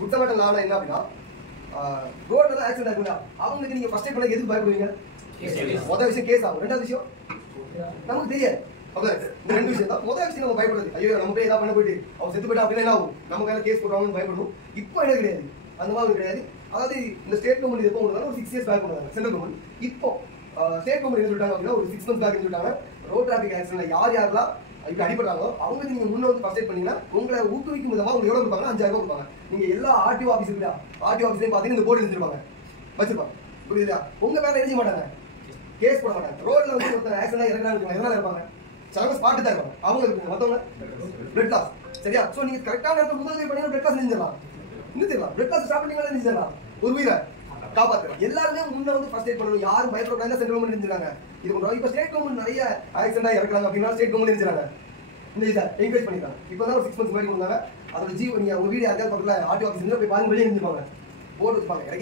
Good சமர்டன் Lana என்ன அப்படின்னா ரோட்ல ஆக்சிடென்ட் ஆகுங்க அவங்களுக்கு நீங்க ஃபர்ஸ்ட் எய்ட் பண்ண எதுக்கு பயப்படுவீங்க? முதல் விஷயம் கேஸ் ஆகும். ரெண்டாவது விஷயம் நமக்கு தெரியாது. இந்த ரெண்டு விஷயம் தான். முதல் விஷயம் நம்ம பயப்படுறது, ஐயோ நம்ம போய் ஏதாவது பண்ண போயிட்டு அவங்க செத்து போயிட்டா அப்படின்னா என்ன ஆகும், நம்ம கையில கேஸ் போடுவாங்கன்னு பயப்படணும். இப்போ என்ன கிடையாது, அந்த மாதிரி கிடையாது. அதாவது இந்த ஸ்டேட் கவர்மெண்ட் எப்போ ஒரு 6 இயர்ஸ் பேக் பண்ணாங்க சென்ட்ரல் கவர்மெண்ட். இப்போ ஸ்டேட் கவர்மெண்ட் என்ன சொல்லிட்டாங்க அப்படின்னா ஒரு 6 months பேக் சொல்லிட்டாங்க, ரோட் டிராபிக் ஆக்சிடென்ட்ல யாரெல்லாம் இப்படி அடிபடுறாங்களோ அவங்களுக்கு நீங்க முன்ன வந்து ஃபர்ஸ்ட் எய்ட் பண்ணீங்கன்னா உங்களை ஊக்குவிக்கும் விதமா உங்களுக்கு எவ்வளவு கொடுப்பாங்க? 5000 ரூபாய் கொடுப்பாங்க. நீங்க எல்லா ஆர்டிஓ ஆஃபீஸ் இருக்கா, ஆர்டிஓ ஆஃபீஸ்லயும் பாத்தீங்கன்னா இந்த போர்டு வச்சிருப்பாங்க, வச்சிருப்பாங்க. புரியுதா? உங்க மேல எழுதி மாட்டாங்க, கேஸ் போட மாட்டாங்க. ரோட்ல வந்து ஒருத்தர் ஆக்சிடென்ட் இறங்குறாங்க, எதனால இருப்பாங்க? சில ஸ்பாட்டு தான் இருப்பாங்க, அவங்க இருப்பாங்க, மத்தவங்க பிளட் லாஸ். சரியா? சோ நீங்க கரெக்டான இடத்துல முதல் பண்ணீங்கன்னா பிளட் லாஸ் நின்றுடலாம், நிறுத்திடலாம். பிளட் லாஸ் ஸ்டாப் பண்ணீங்கன்னா நிறுத்திடலாம், ஒரு உயிரை காப்பாத்துறோம். எல்லாருமே முன்ன வந்து ஃபர்ஸ்ட் எய்ட் பண்ணணும். யாரும் பயப்படக்கூடாது. சென்ட்ரல் கவர்மெண்ட் நிறுத்திறாங்க இது பண்றோம். இப்போ ஸ்டேட் கவர்மெண்ட் நிறைய ஆக்சிடென்ட் இறக்குறாங்க அப்படின்னா ஸ்டேட் கவர்மெண்ட் நிறுத்திறாங்க, இந்த இதை என்கரேஜ் பண்ணிருக்காங்க. இப்போ தான் ஒரு 6 months முன்னாடி வந்தாங்க. அதோட ஜீவ நீங்க உங்க வீடு யாருக்காவது பக்கத்துல ஆர்டிஓ ஆஃபீஸ் போய் பாருங்க, வெளியே நிறுத்திப்பாங்க, போர்டு வச்சுப்பாங்க.